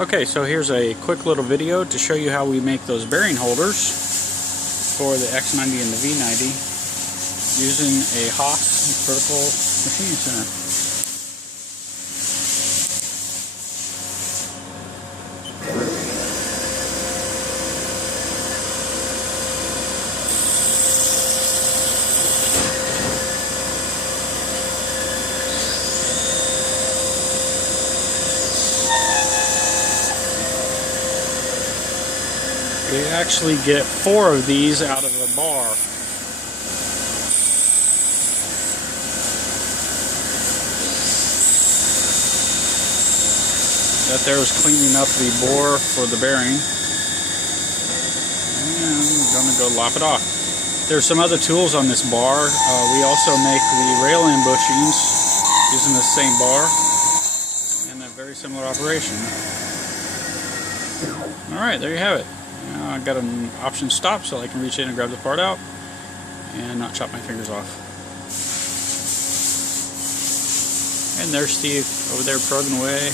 Okay, so here's a quick little video to show you how we make those bearing holders for the X90 and the V90 using a Haas vertical machining center. We actually get 4 of these out of a bar. That there is cleaning up the bore for the bearing. And I'm going to go lop it off. There's some other tools on this bar. We also make the rail end bushings using the same bar. And a very similar operation. Alright, there you have it. I got an option stop so I can reach in and grab the part out and not chop my fingers off. And there's Steve over there plugging away.